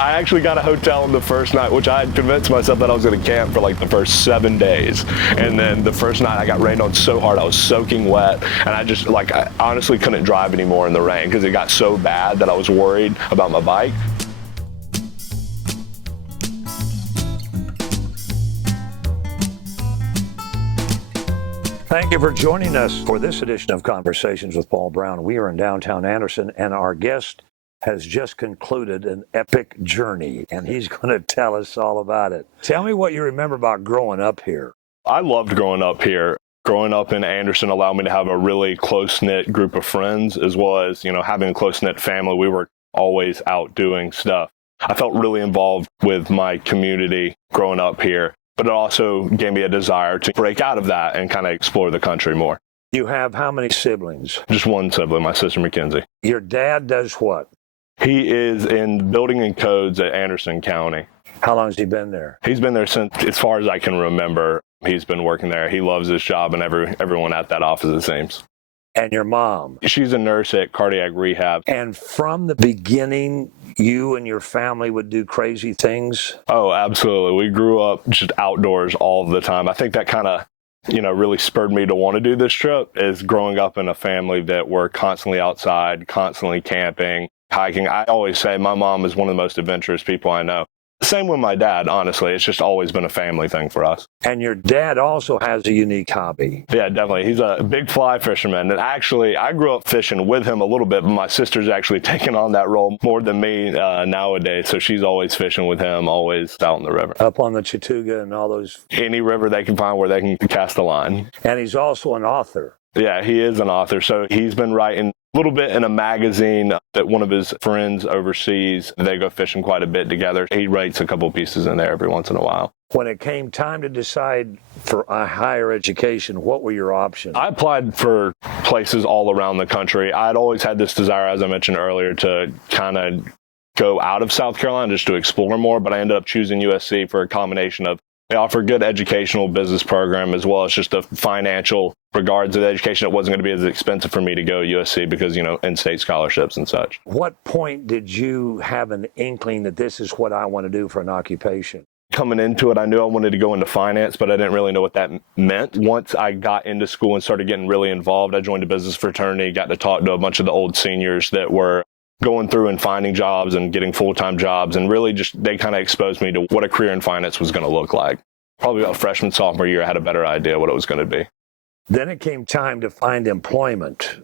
I actually got a hotel on the first night, which I had convinced myself that I was going to camp for like the first 7 days. And then the first night I got rained on so hard, I was soaking wet. And I honestly couldn't drive anymore in the rain because it got so bad that I was worried about my bike. Thank you for joining us for this edition of Conversations with Paul Brown. We are in downtown Anderson, and our guest has just concluded an epic journey, and he's going to tell us all about it. Tell me what you remember about growing up here. I loved growing up here. Growing up in Anderson allowed me to have a really close-knit group of friends, as well as, having a close-knit family. We were always out doing stuff. I felt really involved with my community growing up here, but it also gave me a desire to break out of that and kind of explore the country more. You have how many siblings? Just one sibling, my sister Mackenzie. Your dad does what? He is in building and codes at Anderson County. How long has he been there? He's been there since, as far as I can remember, he's been working there. He loves his job, and everyone at that office, it seems. And your mom? She's a nurse at cardiac rehab. And from the beginning, you and your family would do crazy things? Oh, absolutely. We grew up just outdoors all the time. I think that kind of, really spurred me to want to do this trip, is growing up in a family that were constantly outside, constantly camping, hiking. I always say my mom is one of the most adventurous people I know. Same with my dad, honestly. It's just always been a family thing for us. And your dad also has a unique hobby. Yeah, definitely. He's a big fly fisherman. And actually, I grew up fishing with him a little bit, but my sister's actually taken on that role more than me nowadays. So she's always fishing with him, always out in the river. Up on the Chattooga and all those. Any river they can find where they can cast a line. And he's also an author. Yeah, he is an author. So he's been writing a little bit in a magazine that one of his friends overseas. They go fishing quite a bit together. He writes a couple pieces in there every once in a while. When it came time to decide for a higher education, what were your options? I applied for places all around the country. I'd always had this desire, as I mentioned earlier, to kind of go out of South Carolina just to explore more, but I ended up choosing USC for a combination of they offer a good educational business program as well as just a financial regards to the education. It wasn't going to be as expensive for me to go to USC because, in-state scholarships and such. What point did you have an inkling that this is what I want to do for an occupation? Coming into it, I knew I wanted to go into finance, but I didn't really know what that meant. Once I got into school and started getting really involved, I joined a business fraternity, got to talk to a bunch of the old seniors that were going through and finding jobs and getting full-time jobs, and really just they kind of exposed me to what a career in finance was going to look like. Probably about freshman, sophomore year, I had a better idea what it was going to be. Then it came time to find employment.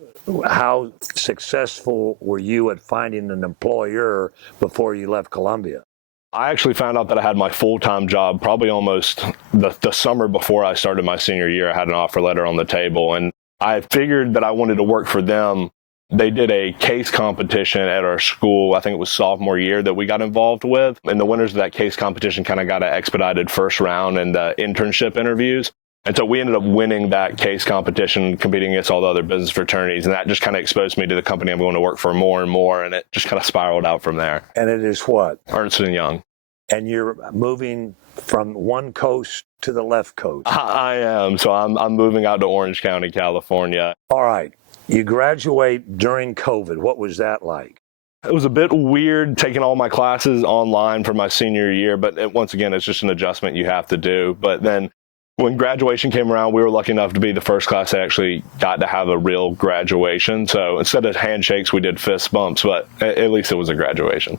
How successful were you at finding an employer before you left Columbia? I actually found out that I had my full-time job probably almost the summer before I started my senior year. I had an offer letter on the table, and I figured that I wanted to work for them. They did a case competition at our school, I think it was sophomore year, that we got involved with. And the winners of that case competition kind of got an expedited first round in the internship interviews. And so we ended up winning that case competition, competing against all the other business fraternities. And that just kind of exposed me to the company I'm going to work for more and more. And it just kind of spiraled out from there. And it is what? Ernst & Young. And you're moving from one coast to the left coast. I am. So I'm moving out to Orange County, California. All right. You graduate during COVID. What was that like? It was a bit weird taking all my classes online for my senior year, but once again, it's just an adjustment you have to do. But then when graduation came around, we were lucky enough to be the first class that actually got to have a real graduation. So instead of handshakes, we did fist bumps, but at least it was a graduation.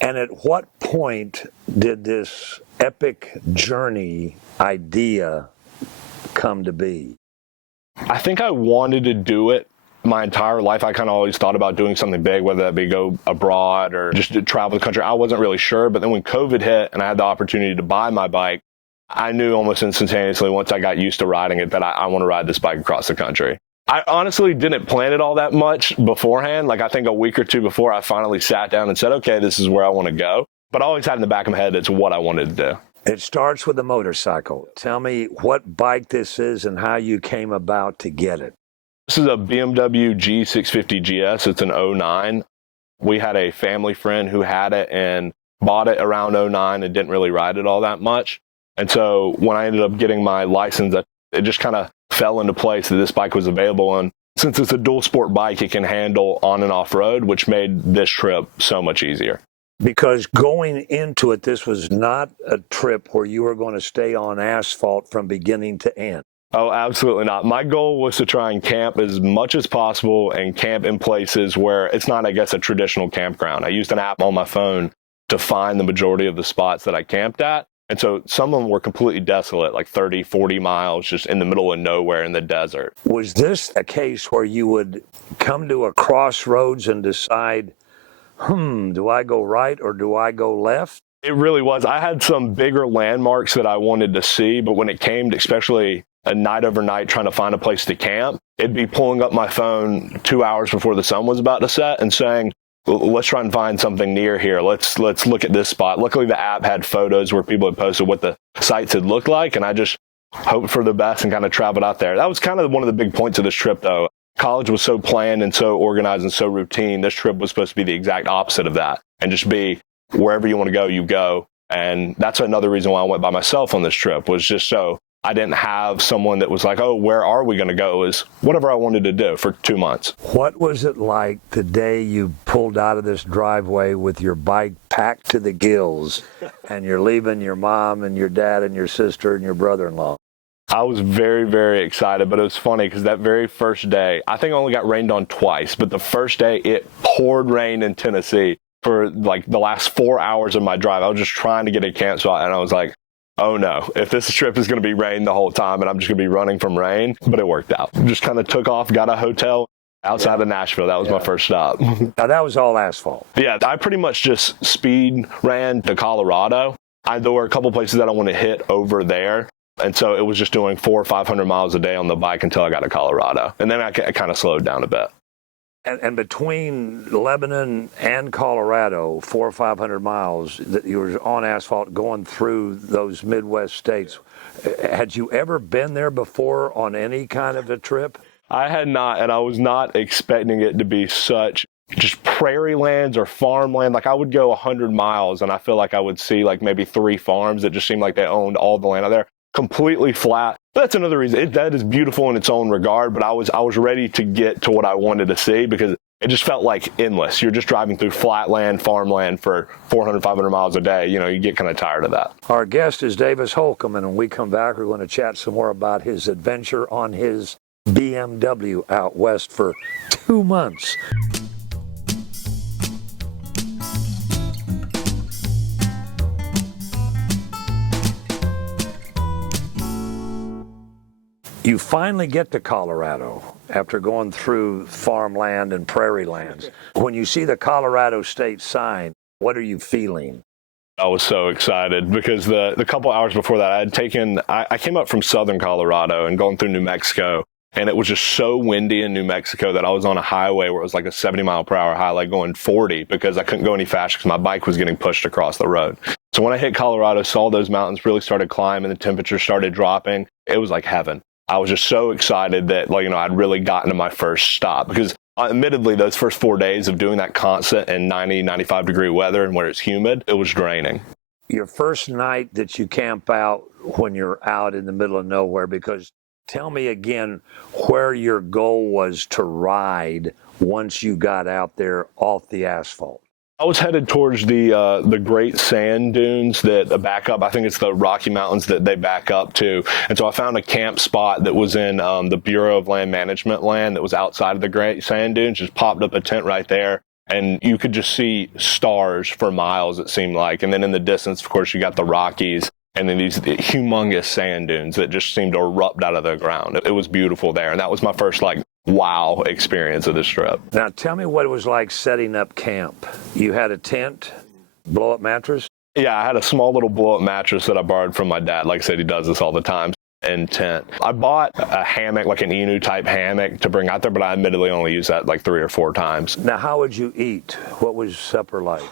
And at what point did this epic journey idea come to be? I think I wanted to do it my entire life. I kind of always thought about doing something big, whether that be go abroad or just to travel the country. I wasn't really sure. But then when COVID hit and I had the opportunity to buy my bike, I knew almost instantaneously once I got used to riding it that I want to ride this bike across the country. I honestly didn't plan it all that much beforehand. Like I think a week or two before I finally sat down and said, okay, this is where I want to go. But I always had in the back of my head, it's what I wanted to do. It starts with a motorcycle. Tell me what bike this is and how you came about to get it. This is a BMW G650 GS. It's an '09. We had a family friend who had it and bought it around '09 and didn't really ride it all that much. And so when I ended up getting my license, it just kind of fell into place that this bike was available. And since it's a dual sport bike, it can handle on and off road, which made this trip so much easier. Because going into it, this was not a trip where you were going to stay on asphalt from beginning to end. Oh, absolutely not. My goal was to try and camp as much as possible and camp in places where it's not, I guess, a traditional campground. I used an app on my phone to find the majority of the spots that I camped at. And so some of them were completely desolate, like 30, 40 miles, just in the middle of nowhere in the desert. Was this a case where you would come to a crossroads and decide, do I go right or do I go left? It really was. I had some bigger landmarks that I wanted to see, but when it came to especially a night overnight trying to find a place to camp, it'd be pulling up my phone 2 hours before the sun was about to set and saying, let's try and find something near here. Let's look at this spot. Luckily, the app had photos where people had posted what the sites had looked like, and I just hoped for the best and kind of traveled out there. That was kind of one of the big points of this trip, though. College was so planned and so organized and so routine. This trip was supposed to be the exact opposite of that and just be wherever you want to go, you go. And that's another reason why I went by myself on this trip, was just so I didn't have someone that was like, oh, where are we going to go? Is whatever I wanted to do for 2 months. What was it like the day you pulled out of this driveway with your bike packed to the gills and you're leaving your mom and your dad and your sister and your brother-in-law? I was very, very excited, but it was funny because that very first day, I think I only got rained on twice, but the first day it poured rain in Tennessee for like the last 4 hours of my drive. I was just trying to get a camp spot, and I was like, oh no, if this trip is going to be rain the whole time and I'm just going to be running from rain, but it worked out. Just kind of took off, got a hotel outside of Nashville. That was my first stop. Now that was all asphalt. Yeah, I pretty much just speed ran to Colorado. There were a couple places that I want to hit over there. And so it was just doing 400 or 500 miles a day on the bike until I got to Colorado. And then I kind of slowed down a bit. And between Lebanon and Colorado, 400 or 500 miles, that you were on asphalt going through those Midwest states. Had you ever been there before on any kind of a trip? I had not, and I was not expecting it to be such just prairie lands or farmland. Like I would go 100 miles and I feel like I would see like maybe 3 farms that just seemed like they owned all the land out there. Completely flat. But that's another reason. That is beautiful in its own regard, but I was ready to get to what I wanted to see because it just felt like endless. You're just driving through flat land, farmland for 400, 500 miles a day. You know, you get kind of tired of that. Our guest is Davis Holcombe, and when we come back, we're going to chat some more about his adventure on his BMW out west for 2 months. You finally get to Colorado after going through farmland and prairie lands. When you see the Colorado state sign, what are you feeling? I was so excited because the couple hours before that, I came up from southern Colorado and going through New Mexico, and it was just so windy in New Mexico that I was on a highway where it was like a 70-mile-per-hour highway going 40 because I couldn't go any faster because my bike was getting pushed across the road. So when I hit Colorado, saw those mountains really started climbing, the temperature started dropping, it was like heaven. I was just so excited that, I'd really gotten to my first stop because admittedly, those first 4 days of doing that constant and 90, 95 degree weather and where it's humid, it was draining. Your first night that you camp out when you're out in the middle of nowhere, because tell me again where your goal was to ride once you got out there off the asphalt. I was headed towards the great sand dunes that back up. I think it's the Rocky Mountains that they back up to. And so I found a camp spot that was in the Bureau of Land Management land that was outside of the great sand dunes. Just popped up a tent right there. And you could just see stars for miles, it seemed like. And then in the distance, of course, you got the Rockies. And then these humongous sand dunes that just seemed to erupt out of the ground. It was beautiful there. And that was my first, wow experience of this trip. Now, tell me what it was like setting up camp. You had a tent, blow-up mattress? Yeah, I had a small little blow-up mattress that I borrowed from my dad. Like I said, he does this all the time. And tent. I bought a hammock, like an Inu-type hammock to bring out there, but I admittedly only used that 3 or 4 times. Now, how would you eat? What was supper like?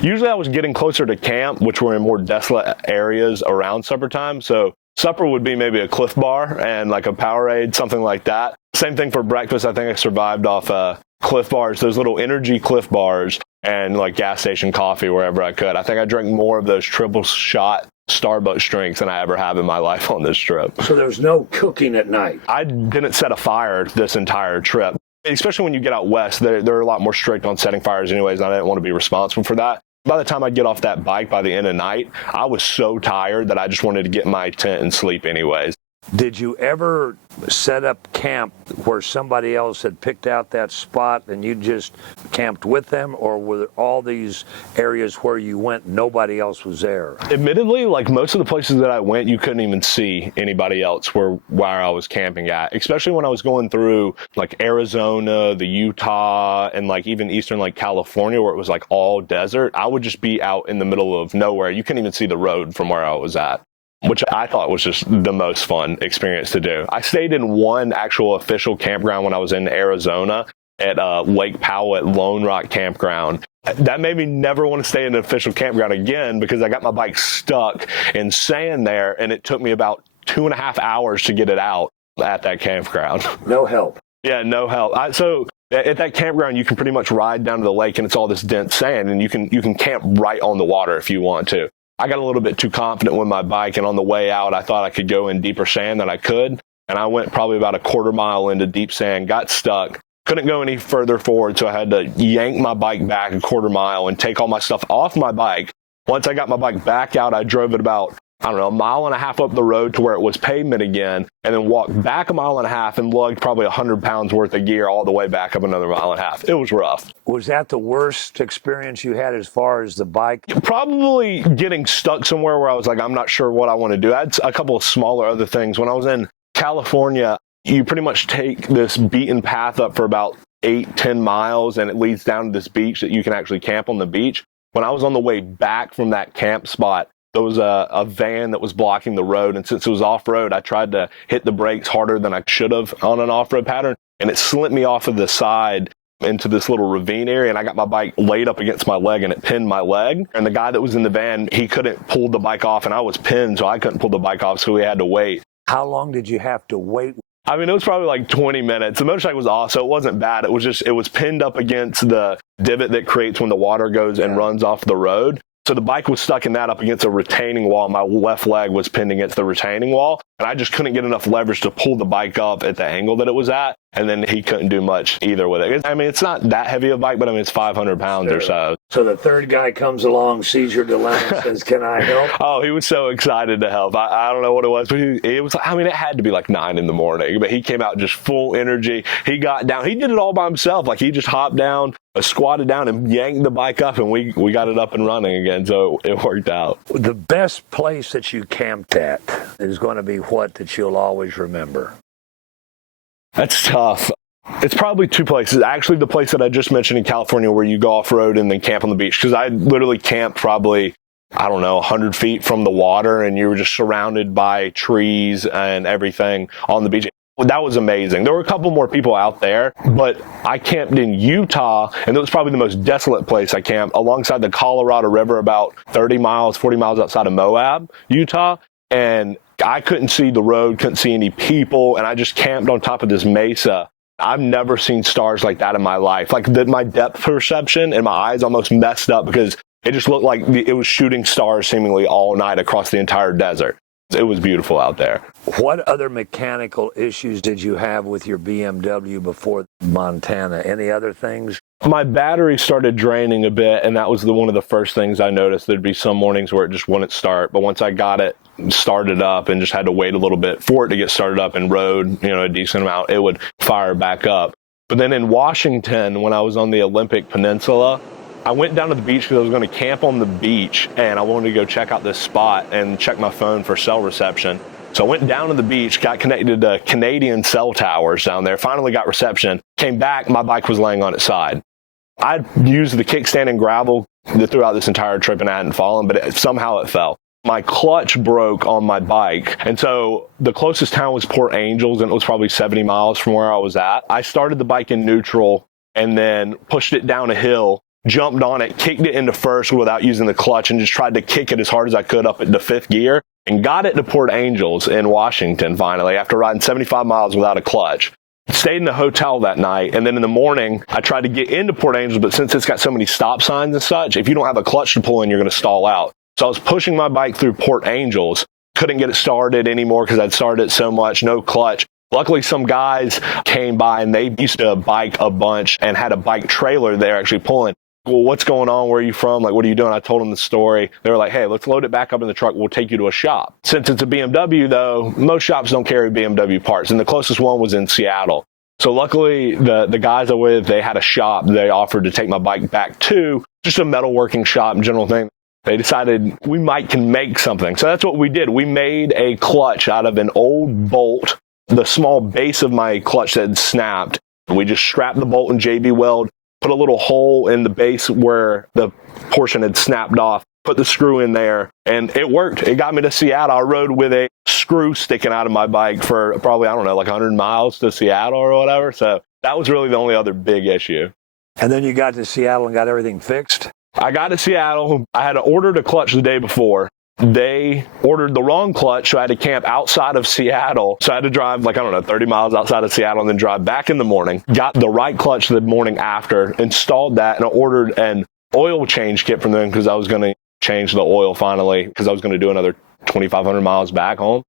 Usually I was getting closer to camp, which were in more desolate areas around supper time. So supper would be maybe a Cliff Bar and a Powerade, something like that. Same thing for breakfast. I think I survived off Cliff Bars, those little energy Cliff Bars, and gas station coffee wherever I could. I think I drank more of those triple shot Starbucks drinks than I ever have in my life on this trip. So there's no cooking at night? I didn't set a fire this entire trip. Especially when you get out west, they're a lot more strict on setting fires anyways, and I didn't want to be responsible for that. By the time I'd get off that bike by the end of the night, I was so tired that I just wanted to get in my tent and sleep anyways. Did you ever set up camp where somebody else had picked out that spot and you just camped with them, or were there all these areas where you went, nobody else was there? Admittedly, like most of the places that I went, you couldn't even see anybody else where I was camping at, especially when I was going through like Arizona, the Utah, and like even eastern like California where it was like all desert. I would just be out in the middle of nowhere. You couldn't even see the road from where I was at, which I thought was just the most fun experience to do. I stayed in one actual official campground when I was in Arizona at Lake Powell at Lone Rock Campground. That made me never want to stay in an official campground again because I got my bike stuck in sand there, and it took me about 2.5 hours to get it out at that campground. No help. Yeah, no help. So at that campground, you can pretty much ride down to the lake, and it's all this dense sand, and you can camp right on the water if you want to. I got a little bit too confident with my bike, and on the way out, I thought I could go in deeper sand than I could, and I went probably about a 1/4 mile into deep sand, got stuck, couldn't go any further forward, so I had to yank my bike back a 1/4 mile and take all my stuff off my bike. Once I got my bike back out, I drove it about, I don't know, 1.5 miles up the road to where it was pavement again, and then walked back 1.5 miles and lugged probably 100 pounds worth of gear all the way back up another 1.5 miles. It was rough. Was that the worst experience you had as far as the bike? Probably getting stuck somewhere where I was like, I'm not sure what I want to do. I had a couple of smaller other things. When I was in California, you pretty much take this beaten path up for about 8-10 miles, and it leads down to this beach that you can actually camp on the beach. When I was on the way back from that camp spot, there was a van that was blocking the road, and since it was off-road, I tried to hit the brakes harder than I should have on an off-road pattern, and it slipped me off of the side into this little ravine area, and I got my bike laid up against my leg, and it pinned my leg. And the guy that was in the van, he couldn't pull the bike off, and I was pinned, so I couldn't pull the bike off, so we had to wait. How long did you have to wait? I mean, it was probably like 20 minutes. The motorcycle was off, so it wasn't bad. It was pinned up against the divot that creates when the water goes and runs off the road. So the bike was stuck in that up against a retaining wall. My left leg was pinned against the retaining wall, and I just couldn't get enough leverage to pull the bike up at the angle that it was at, and then he couldn't do much either with it. I mean, it's not that heavy of a bike, but I mean, it's 500 pounds or so. So the third guy comes along, sees your dilemma, and says, can I help? Oh, he was so excited to help. I don't know what it was, but it was, I mean, it had to be like 9 in the morning, but he came out just full energy. He got down. He did it all by himself. Like, he just hopped down, squatted down, and yanked the bike up, and we got it up and running again, so it worked out. The best place that you camped at is going to be what that you'll always remember? That's tough. It's probably 2 places. Actually, the place that I just mentioned in California where you go off-road and then camp on the beach, because I literally camped probably, I don't know, 100 feet from the water, and you were just surrounded by trees and everything on the beach. That was amazing. There were a couple more people out there, but I camped in Utah, and it was probably the most desolate place I camped, alongside the Colorado River, about 30 miles, 40 miles outside of Moab, Utah. And I couldn't see the road, couldn't see any people, and I just camped on top of this mesa. I've never seen stars like that in my life. Like, my depth perception and my eyes almost messed up because it just looked like it was shooting stars seemingly all night across the entire desert. It was beautiful out there. What other mechanical issues did you have with your BMW before Montana? Any other things? My battery started draining a bit, and that was one of the first things I noticed. There'd be some mornings where it just wouldn't start, but once I got it started up and just had to wait a little bit for it to get started up and rode, a decent amount, it would fire back up. But then in Washington, when I was on the Olympic Peninsula, I went down to the beach because I was going to camp on the beach, and I wanted to go check out this spot and check my phone for cell reception. So I went down to the beach, got connected to Canadian cell towers down there, finally got reception, came back, my bike was laying on its side. I'd used the kickstand and gravel throughout this entire trip, and I hadn't fallen, but somehow it fell. My clutch broke on my bike, and so the closest town was Port Angels, and it was probably 70 miles from where I was at. I started the bike in neutral and then pushed it down a hill, jumped on it, kicked it into first without using the clutch, and just tried to kick it as hard as I could up into 5th gear, and got it to Port Angels in Washington finally after riding 75 miles without a clutch. Stayed in the hotel that night, and then in the morning, I tried to get into Port Angels, but since it's got so many stop signs and such, if you don't have a clutch to pull in, you're going to stall out. So I was pushing my bike through Port Angels, couldn't get it started anymore because I'd started it so much, no clutch. Luckily, some guys came by and they used to bike a bunch and had a bike trailer they're actually pulling. Well, what's going on? Where are you from? Like, what are you doing? I told them the story. They were like, hey, let's load it back up in the truck. We'll take you to a shop. Since it's a BMW, though, most shops don't carry BMW parts. And the closest one was in Seattle. So luckily, the guys I'm with, they had a shop they offered to take my bike back to, just a metalworking shop and general thing. They decided we can make something. So that's what we did. We made a clutch out of an old bolt, the small base of my clutch that had snapped. We just strapped the bolt in JB Weld, put a little hole in the base where the portion had snapped off, put the screw in there, and it worked. It got me to Seattle. I rode with a screw sticking out of my bike for probably, I don't know, like 100 miles to Seattle or whatever. So that was really the only other big issue. And then you got to Seattle and got everything fixed? I got to Seattle. I had ordered a clutch the day before. They ordered the wrong clutch, so I had to camp outside of Seattle. So I had to drive, 30 miles outside of Seattle and then drive back in the morning. Got the right clutch the morning after, installed that, and I ordered an oil change kit from them because I was going to change the oil finally because I was going to do another 2,500 miles back home.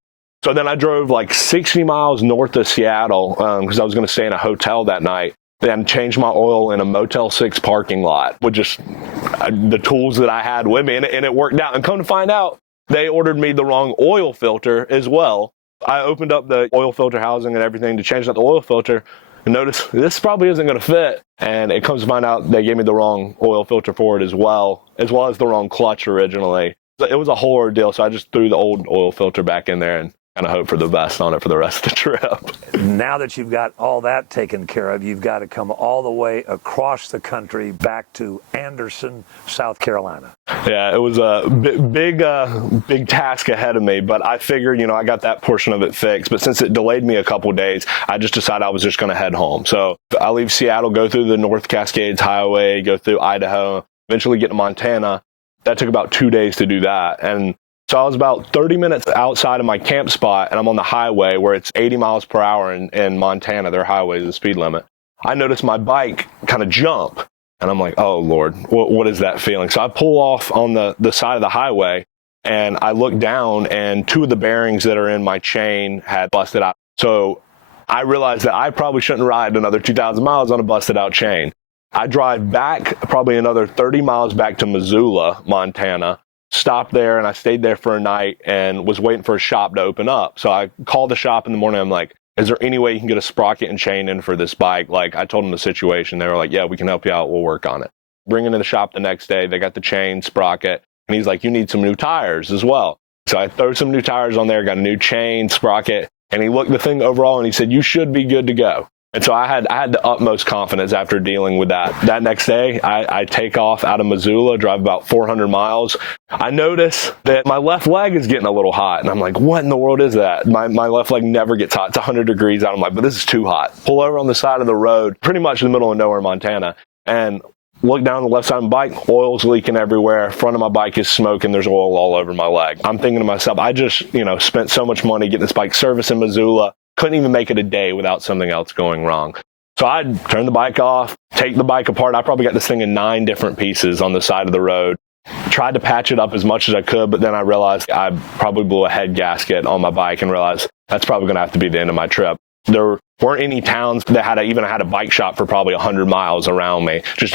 So then I drove 60 miles north of Seattle because I was going to stay in a hotel that night. Then changed my oil in a Motel 6 parking lot with just the tools that I had with me, and it worked out. And come to find out, they ordered me the wrong oil filter as well. I opened up the oil filter housing and everything to change out the oil filter and noticed this probably isn't going to fit. And it comes to find out they gave me the wrong oil filter for it as well as the wrong clutch originally. It was a whole ordeal, so I just threw the old oil filter back in there and kind of hope for the best on it for the rest of the trip. Now that you've got all that taken care of, you've got to come all the way across the country back to Anderson, South Carolina. Yeah, it was a big task ahead of me, but I figured, I got that portion of it fixed. But since it delayed me a couple of days, I just decided I was just going to head home. So I leave Seattle, go through the North Cascades Highway, go through Idaho, eventually get to Montana. That took about 2 days to do that. And so I was about 30 minutes outside of my camp spot, and I'm on the highway where it's 80 miles per hour in Montana. Their highway is the speed limit. I noticed my bike kind of jump, and I'm like, oh, Lord, what is that feeling? So I pull off on the side of the highway, and I look down, and two of the bearings that are in my chain had busted out. So I realized that I probably shouldn't ride another 2,000 miles on a busted out chain. I drive back probably another 30 miles back to Missoula, Montana. Stopped there, and I stayed there for a night and was waiting for a shop to open up. So I called the shop in the morning. I'm like, is there any way you can get a sprocket and chain in for this bike? I told them the situation. They were like, yeah, we can help you out. We'll work on it. Bring it to the shop the next day. They got the chain, sprocket, and he's like, you need some new tires as well. So I threw some new tires on there, got a new chain, sprocket, and he looked the thing overall and he said, you should be good to go. And so I had the utmost confidence after dealing with that. That next day, I take off out of Missoula, drive about 400 miles. I notice that my left leg is getting a little hot. And I'm like, what in the world is that? My left leg never gets hot. It's 100 degrees out. I'm like, but this is too hot. Pull over on the side of the road, pretty much in the middle of nowhere, Montana, and look down the left side of the bike, oil's leaking everywhere. Front of my bike is smoking. There's oil all over my leg. I'm thinking to myself, I just, spent so much money getting this bike serviced in Missoula. Couldn't even make it a day without something else going wrong. So I'd turn the bike off, take the bike apart. I probably got this thing in 9 different pieces on the side of the road. Tried to patch it up as much as I could, but then I realized I probably blew a head gasket on my bike and realized that's probably going to have to be the end of my trip. There weren't any towns that had a bike shop for probably 100 miles around me, just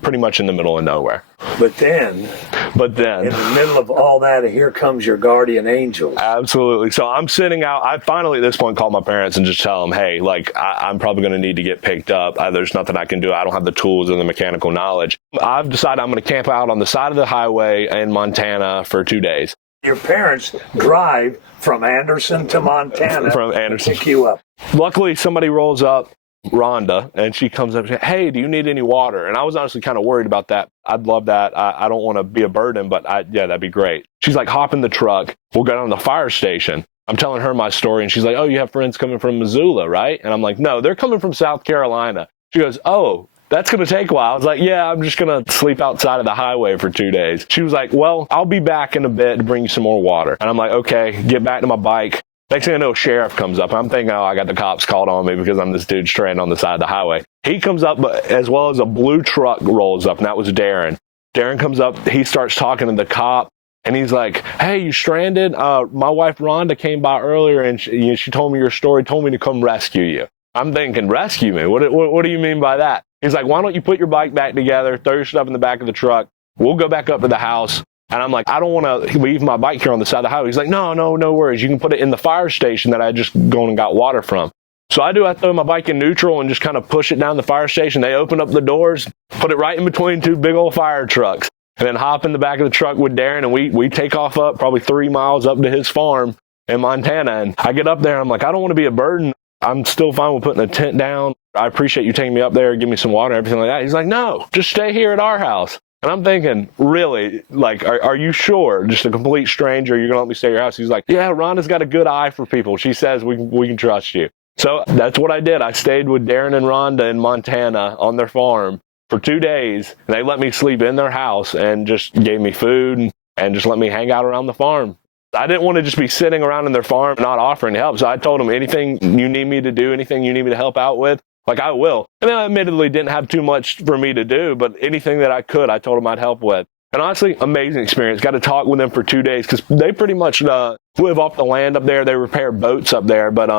pretty much in the middle of nowhere. But then, in the middle of all that, here comes your guardian angel. Absolutely. So I'm sitting out. I finally at this point call my parents and just tell them, hey, I'm probably going to need to get picked up. There's nothing I can do. I don't have the tools and the mechanical knowledge. I've decided I'm going to camp out on the side of the highway in Montana for 2 days. Your parents drive from Anderson to Montana to pick you up. Luckily, somebody rolls up, Rhonda, and she comes up and says, hey, do you need any water? And I was honestly kind of worried about that. I'd love that. I don't want to be a burden, but that'd be great. She's like, hop in the truck. We'll go down to the fire station. I'm telling her my story, and she's like, oh, you have friends coming from Missoula, right? And I'm like, no, they're coming from South Carolina. She goes, oh, that's going to take a while. I was like, yeah, I'm just going to sleep outside of the highway for 2 days. She was like, well, I'll be back in a bit to bring you some more water. And I'm like, okay, get back to my bike. Next thing I know, a sheriff comes up. I'm thinking, oh, I got the cops called on me because I'm this dude stranded on the side of the highway. He comes up, but as well as a blue truck rolls up, and that was Darren. Darren comes up. He starts talking to the cop. And he's like, hey, you stranded? My wife Rhonda came by earlier and she told me your story, told me to come rescue you. I'm thinking, rescue me? What do you mean by that? He's like, why don't you put your bike back together, throw your stuff in the back of the truck. We'll go back up to the house. And I'm like, I don't want to leave my bike here on the side of the highway. He's like, no worries. You can put it in the fire station that I just gone and got water from. So I throw my bike in neutral and just kind of push it down the fire station. They open up the doors, put it right in between two big old fire trucks, and then hop in the back of the truck with Darren, and we take off up probably 3 miles up to his farm in Montana. And I get up there, and I'm like, I don't want to be a burden. I'm still fine with putting a tent down. I appreciate you taking me up there, give me some water and everything like that. He's like, no, just stay here at our house. And I'm thinking, really, like, are you sure? Just a complete stranger, you're going to let me stay at your house? He's like, yeah, Rhonda's got a good eye for people. She says we can trust you. So that's what I did. I stayed with Darren and Rhonda in Montana on their farm for 2 days. And they let me sleep in their house and just gave me food and just let me hang out around the farm. I didn't want to just be sitting around in their farm not offering help. So I told them, anything you need me to do, anything you need me to help out with, like, I will. And I admittedly didn't have too much for me to do, but anything that I could, I told them I'd help with. And honestly, amazing experience. Got to talk with them for 2 days because they pretty much live off the land up there. They repair boats up there, but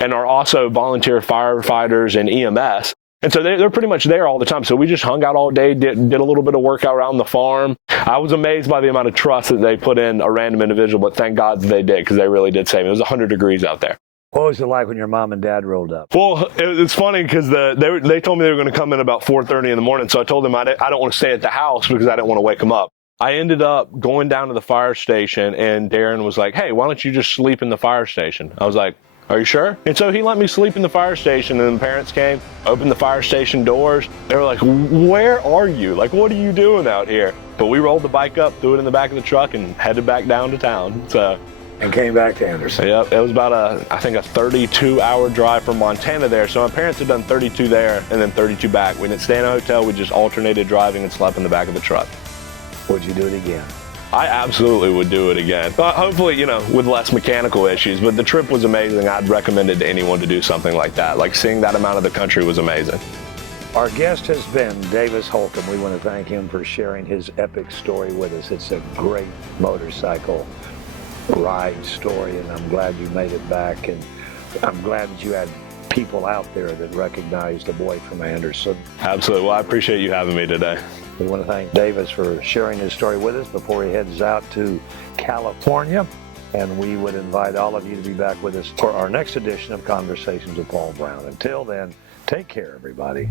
and are also volunteer firefighters and EMS. And so they're pretty much there all the time. So we just hung out all day, did a little bit of work around the farm. I was amazed by the amount of trust that they put in a random individual, but thank God that they did, because they really did save me. It was 100 degrees out there. What was it like when your mom and dad rolled up? Well, it's funny because they told me they were going to come in about 4:30 in the morning. So I told them I don't want to stay at the house because I didn't want to wake them up. I ended up going down to the fire station, and Darren was like, hey, why don't you just sleep in the fire station? I was like, are you sure? And so he let me sleep in the fire station, and the parents came, opened the fire station doors. They were like, where are you? Like, what are you doing out here? But we rolled the bike up, threw it in the back of the truck, and headed back down to town. So. And came back to Anderson. Yep, it was about a 32-hour drive from Montana there. So my parents had done 32 there and then 32 back. We didn't stay in a hotel. We just alternated driving and slept in the back of the truck. Would you do it again? I absolutely would do it again. Hopefully, with less mechanical issues. But the trip was amazing. I'd recommend it to anyone to do something like that. Like, seeing that amount of the country was amazing. Our guest has been Davis Holcombe. We want to thank him for sharing his epic story with us. It's a great motorcycle ride story, and I'm glad you made it back, and I'm glad that you had people out there that recognized a boy from Anderson. Absolutely. Well, I appreciate you having me today. We want to thank Davis for sharing his story with us before he heads out to California, and we would invite all of you to be back with us for our next edition of Conversations with Paul Brown. Until then, take care, everybody.